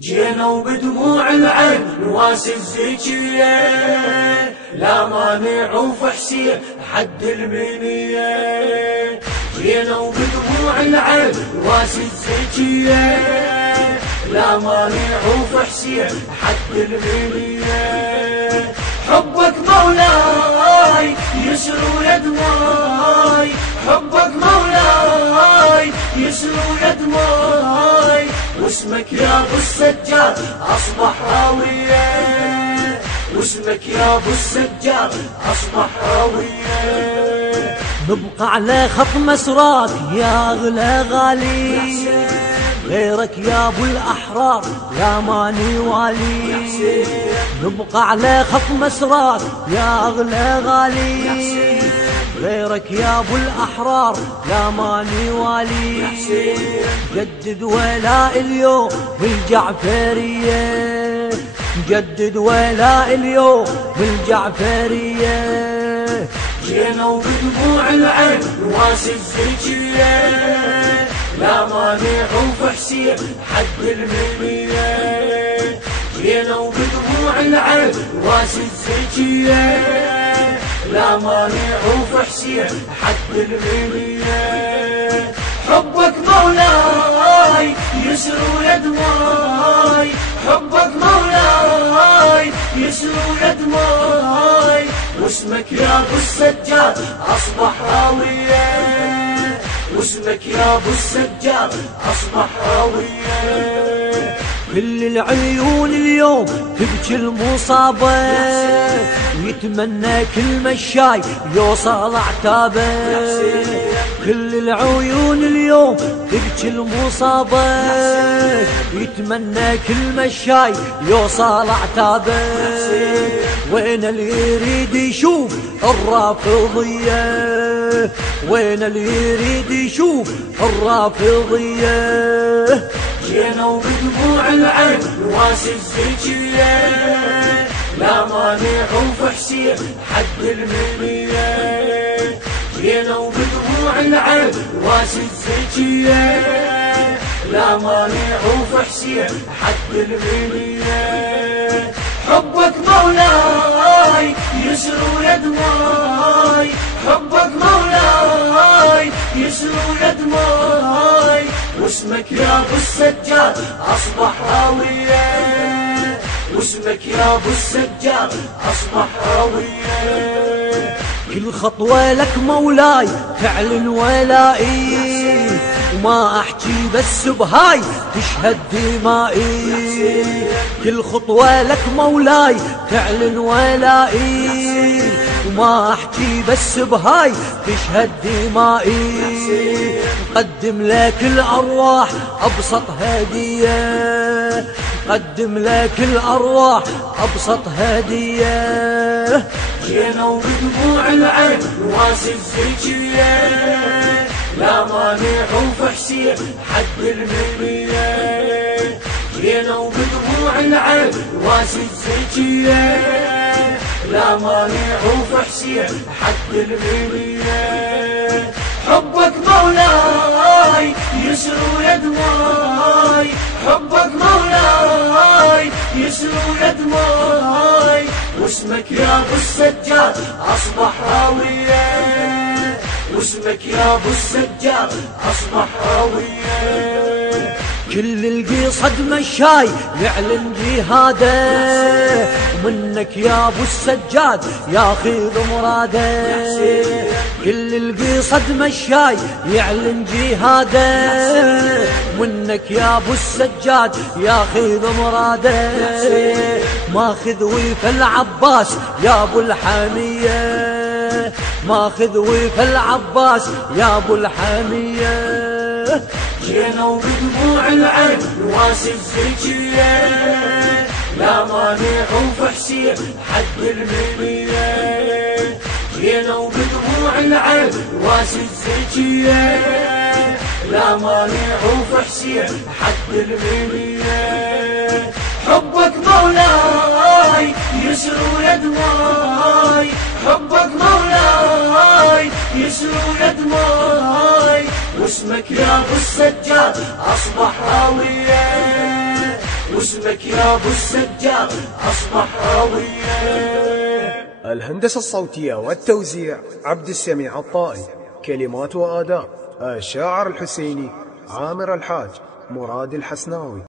جينا وبدموع العين نواسي الزكية، لا مانع وفحسية حد المنية. جينا وبدموع العين نواسي الزكية، لا مانع وفحسية حد المنية. حبك مولاي يسرو يا دماي، حبك مولاي يسرو يا دماي، واسمك يا ابو السجاد اصبح هاوية، واسمك يا ابو السجاد اصبح هاوية. نبقى على خط مسراك يا اغلى غالي، غيرك يا ابو الاحرار يا ماني والي. نبقى على خط مسراك يا اغلى غالي، غيرك يا ابو الاحرار يا ماني والي. جدد ولاء اليوم بالجعفرية، جدد ولاء اليوم بالجعفرية. جينا وبدموع العين نواسي الزكية، لا مانع وفحسية حد المنية. جينا وبدموع العين نواسي الزكية، لا مانع وفحسية حد المنية. حبك مولاي يسرو يا دماي، حبك مولاي يسرو يا دماي، واسمك يا ابو السجاد اصبح هاوية، واسمك يا ابو السجاد اصبح هاوية. كل العيون اليوم تبكي المصابة، ويتمنى كل مشاي يوصل عتابه. كل العيون اليوم تبكي المصابة، يتمنى كل مشاي يوصل عتابه. وين اللي يريد يشوف الرافضية، وين اللي يريد يشوف الرافضية. جينا وبدموع العين نواسي الزكية، لا مانع وفحسية حد المنية. جينا وبدموع العين نواسي الزكية، لا مانع وفحسية حد المنية. حبك مولاي يسرو يا دماي، حبك مولاي يسرو يا دماي، واسمك يا ابو السجاد اصبح هاوية، واسمك يا ابو السجاد اصبح هاوية. كل خطوة لك مولاي تعلن ولائي، وما احكي بس بهاي تشهد دمائي. كل خطوة لك مولاي تعلن ولائي، وما احكي بس بهاي تشهد دمائي. قدم لك الارواح ابسط هدية، قدم لك الارواح ابسط هدية. جينا وبدموع العين نواسي الزكية، لا مانع وفحسية حد المنية. جينا وبدموع العين نواسي الزكية، لا مانع وفحسية حد المنية. حبك مولاي يسرو يا دماي، حبك مولاي يسرو يا دماي، واسمك يا ابو السجاد اصبح هاوية، واسمك يا ابو السجاد اصبح هاوية. كل القصد مشاي يعلن جهاده، ومنك يا ابو السجاد ياخذ مراده. كل القصد مشاي يعلن جهاده، ومنك يا ابو السجاد ياخذ مراده. ماخذ ويف العباس يا ابو الحمية، ماخذ ويف العباس يا ابو الحمية. جينا وبدموع العين نواسي الزكية، لا مانع وفحسية حد المنية. جينا وبدموع العين نواسي الزكية، لا مانع وفحسية حد المنية. حبك مولاي يسرو يا دماي، حبك مولاي يسرو يا دماي، واسمك يا ابو السجاد اصبح هاوية، واسمك يا ابو السجاد اصبح هوية. الهندسة الصوتية والتوزيع عبد السميع الطائي. كلمات وآداء الشاعر الحسيني عامر الحاج مراد الحسناوي.